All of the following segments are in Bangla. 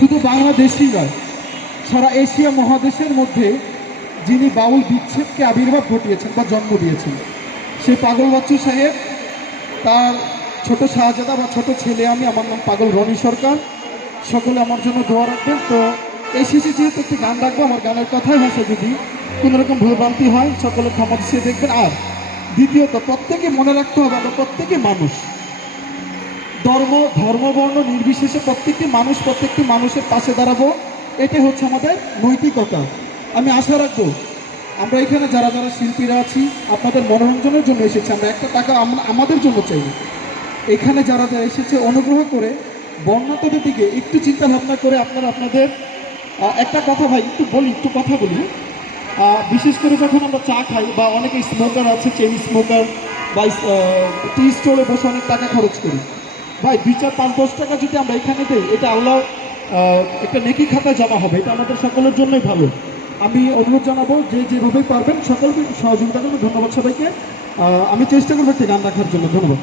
শুধু বাংলাদেশই নয়, সারা এশিয়া মহাদেশের মধ্যে যিনি বাউল বিচ্ছেদকে আবির্ভাব ঘটিয়েছেন বা জন্ম দিয়েছেন, সেই পাগল বাচ্চু সাহেব, তার ছোট শাহজাদা বা ছোট ছেলে আমি, আমার নাম পাগল রনি সরকার। সকলে আমার জন্য দোয়া রাখবেন। তো এই শেষে যেহেতু একটি গান রাখব, আমার গানের কথাই ভাষা যদি কোনো রকম ভুলভ্রান্তি হয়, সকলে ক্ষমা সে দেখবেন। আর দ্বিতীয়ত, প্রত্যেকে মনে রাখতে হবে আমরা প্রত্যেকে মানুষ। ধর্ম ধর্মবর্ণ নির্বিশেষে প্রত্যেকটি মানুষ প্রত্যেকটি মানুষের পাশে দাঁড়াবো। এটাই হচ্ছে আমাদের নৈতিকতা। আমি আশা রাখব, আমরা এখানে যারা যারা শিল্পীরা আছি, আপনাদের মনোরঞ্জনের জন্য এসেছি। আমরা একটা টাকা আমাদের জন্য চাই। এখানে যারা যারা এসেছে, অনুগ্রহ করে বর্ণাতদের দিকে একটু চিন্তা ভাবনা করে আপনারা আপনাদের একটা কথা ভাই, একটু বলি, একটু কথা বলি। বিশেষ করে যখন আমরা চা খাই বা অনেকে স্মোকার আছে চেইন স্মোকার বা টি স্টোরে বসে অনেক টাকা খরচ করি। ভাই দুই চার পাঁচ, দশ টাকা যদি আমরা এখানে দিই, এটা আল্লাহ একটা নেকি খাতায় জমা হবে। এটা আমাদের সকলের জন্যই ভালো। আমি অনুরোধ জানাব, যে যেভাবেই পারবেন, সকলকে সহযোগিতা করবেন ধন্যবাদ সবাইকে। আমি চেষ্টা করব একটি গান রাখার জন্য। ধন্যবাদ।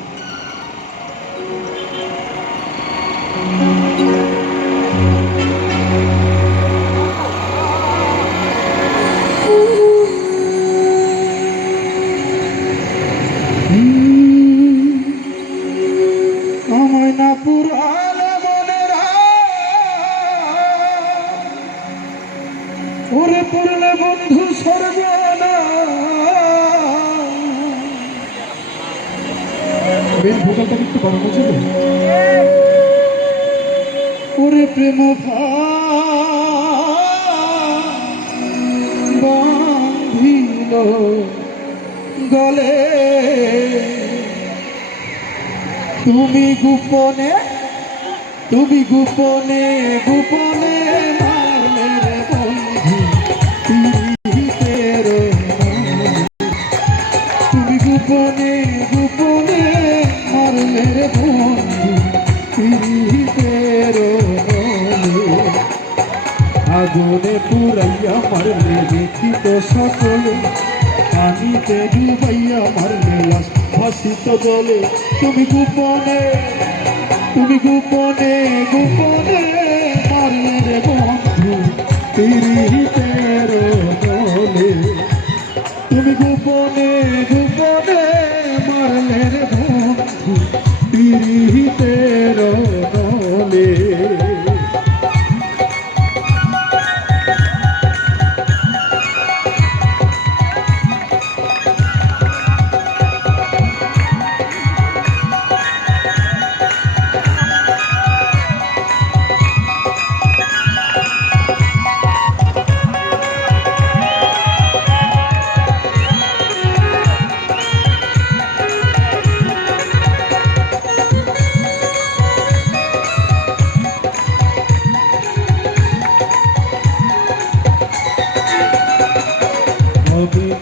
ওরে পড়লে বন্ধু সর্বনা। বেশ ভোকালটা একটু বাড়ানো ছিল? ওরে প্রেম বান্ধিল গলে। তুমি গোপনে তুমি গোপনে গোপনে মারলে তুমি গোপনে গোপনে মারলে রে বন্ধু পীড়িতের আগুনে পুরাইয়া মারলে দেখি সকলে, পানিতে ডুবাইয়া মারলে ভাসিত বলে। তুমি গোপনে তুমি গোপনে গোপনে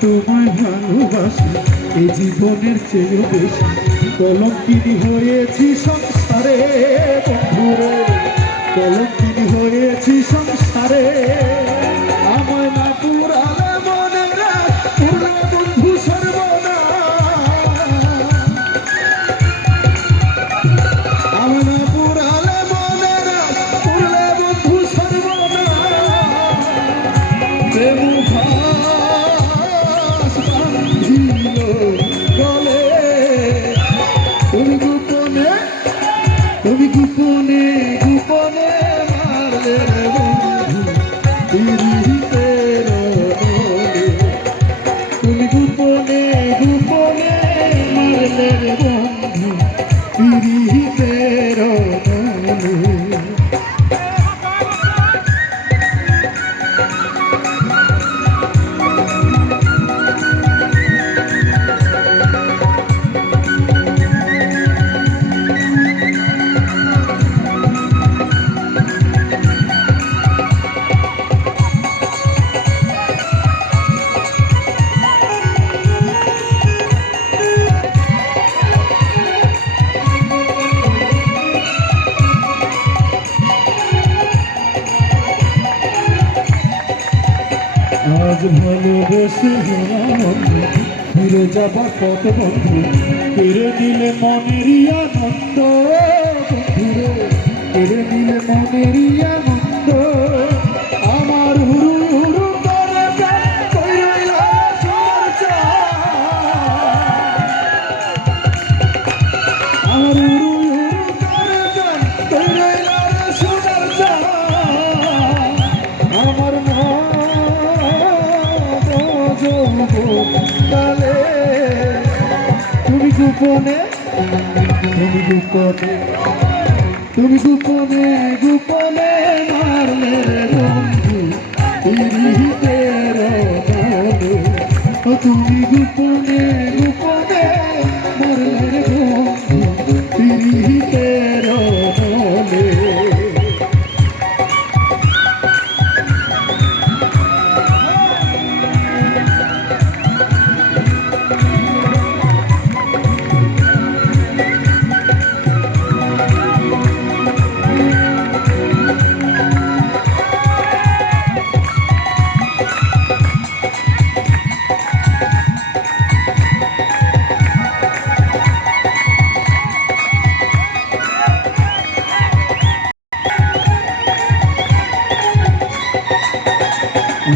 তোমায় ভালোবাসি এই জীবনের চেয়েও বেশি। কলঙ্কিনি হয়েছি সংসারে বন্ধুরে। কলঙ্কিনি হয়েছি সংসারে গোপনে তুমি গোপনে আজ ভালোবেসে ফিরে যাবা কত বন্ধু। ফিরে দিলে মনেরই আনন্দ ফিরে ফিরে দিলে মনেরই আনন্দ, আমার হুরু হুরু আমার কালে। তুমি গোপনে তুমি গোপনে তুমি গোপনে গোপনে মারলে বন্ধু তুমি গোপনে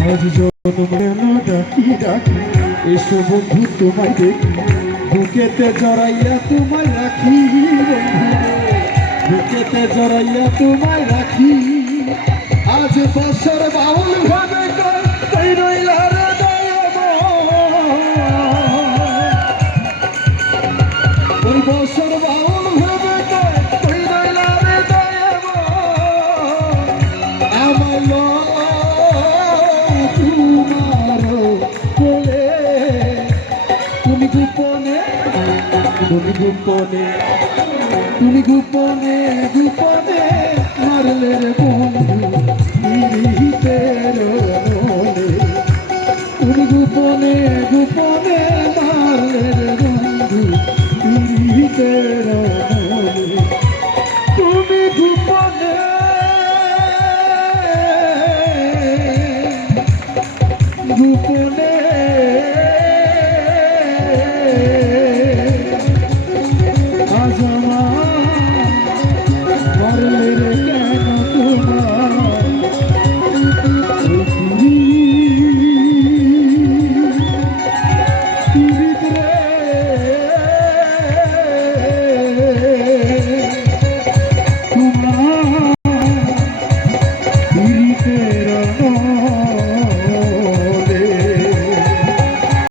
আজ জন্মেল ডাকি ডাকি এসো বন্ধু, তোমায় দেখি। বুকেতে জড়াইয়া তোমায় রাখি। বুকেতে জড়াইয়া তোমায় রাখি। আজ বছর বাউল বছর গোপনে তুমি গোপনে তুমি গোপনে গোপনে মারলে রে বন্ধু তুমি গোপনে গোপনে